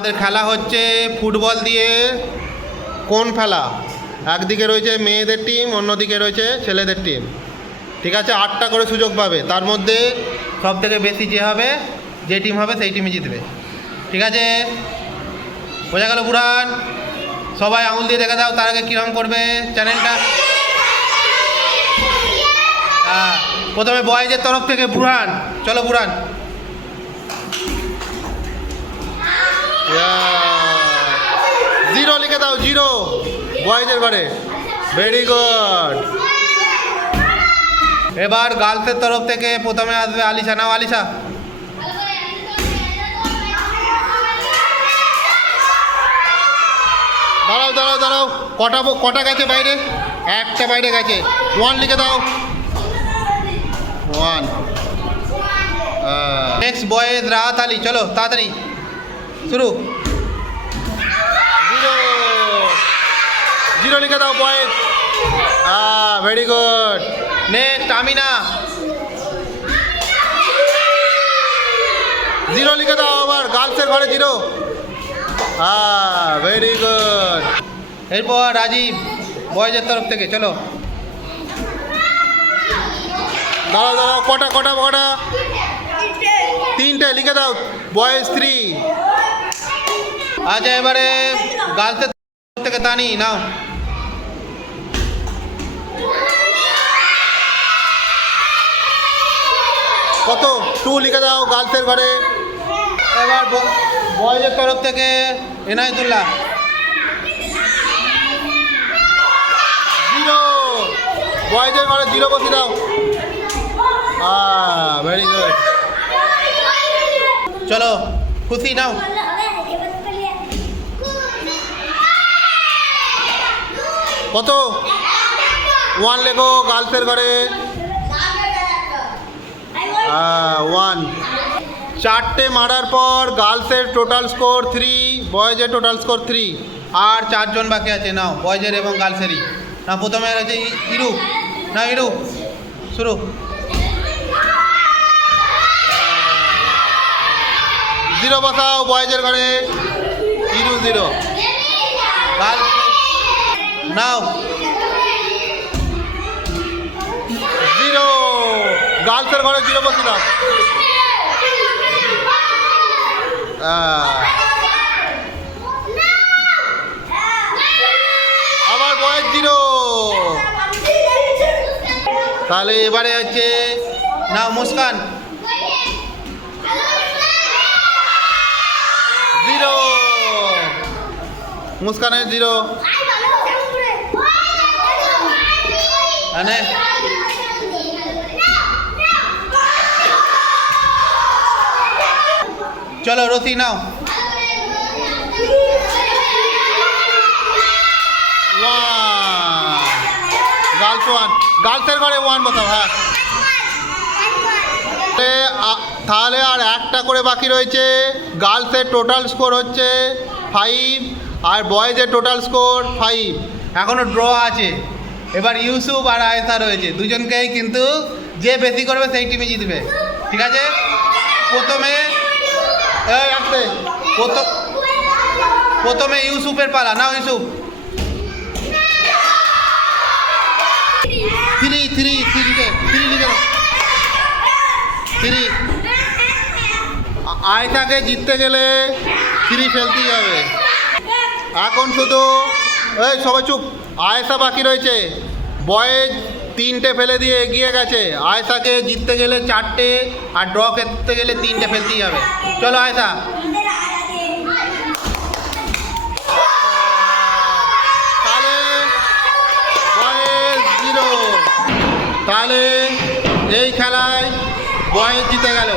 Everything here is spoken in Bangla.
আমাদের খেলা হচ্ছে ফুটবল দিয়ে কোন ফেলা। একদিকে রয়েছে মেয়েদের টিম, অন্যদিকে রয়েছে ছেলেদের টিম। ঠিক আছে, 8টা করে সুযোগ পাবে, তার মধ্যে সব থেকে বেশি যে টিম হবে সেই টিমই জিতবে। ঠিক আছে, বোঝা গেল বুড়ান? সবাই আঙুল দিয়ে দেখে দাও তার আগে কীরকম করবে চ্যানেলটা। হ্যাঁ, প্রথমে বয়েজের তরফ থেকে বুড়ান, চলো বুড়ান। জিরো লিখে দাও, জিরো বয়েজের ঘরে। Very good. এবার গার্লসের তরফ থেকে প্রথমে আসবে আলিশা। নাও আলিশা। দাঁড়াও দাঁড়াও দাঁড়াও, কটা গেছে বাইরে? একটা বাইরে গেছে। 1 লিখে দাও, 1। নেক্সট বয়েজ রাহাত আলী, চলো তাড়াতাড়ি শুরু। জিরো লিখে দাও boys. Very good. Next Amina, zero লিখে দাও আবার, গার্লসের ঘরে জিরো। Very good. এরপর রাজীব বয়েজের তরফ থেকে, চলো। দাঁড়াও দাঁড়াও, কটা 3টে লিখে দাও, বয়েজ 3। আচ্ছা, এবারে গার্লসের তরফ থেকে তানি, নাও। কত? 2 লিখে দাও, গার্লসের ঘরে। এবার বয়েজের তরফ থেকে এনায়েতুল্লাহ, 0। বয়েজের ঘরে 0 বসিয়ে দাও। Very good. চলো খুশি, নাও। কত? 1 লেখো, গার্লসের ঘরে 1। 4টে মারার পর গার্লসের টোটাল স্কোর 3, বয়েজের টোটাল স্কোর 3। আর 4 জন বাকি আছে, নাও, বয়েজের এবং গার্লসেরই। না, প্রথমে আছে ইরু। না, ইরু শুরু। জিরো বসাও বয়েজের ঘরে, ইরু 0। গার্লস নাও, 0। গার্লসের ঘরে 0 বসে দাও। আবার বয়েজ 0। তাহলে এবারে হচ্ছে নাও মুস্কান, 0। মুস্কানের 0। চলো রতি, নাও। 1। গার্লস 1। গার্লসের ঘরে 1 বসাও। হ্যাঁ, তাহলে আর একটা করে বাকি রয়েছে। গার্লসের টোটাল স্কোর হচ্ছে 5 আর বয়েজের টোটাল স্কোর 5। এখনও ড্র আছে। এবার ইউসুফ আর আয়েশা রয়েছে, দুজনকেই কিন্তু যে বেশি করবে সেই টিমে জিতবে। ঠিক আছে, প্রথমে ইউসুফের পালা। নাও ইউসুফ। 3 লিখে দাও, 3। আয়েশাকে জিততে গেলে 3 ফেলতেই হবে। এখন শুধু সবাই চুপ। আয়েশা বাকি রয়েছে। বয়েজ 3টে ফেলে দিয়ে এগিয়ে গেছে। আয়েশাকে জিততে গেলে 4টে, আর ড্র করতে গেলে 3টে ফেলতেই হবে। চলো আয়েশা। তাহলে বয়েজ 0। তাহলে এই খেলায় বয়েজ জিতে গেল।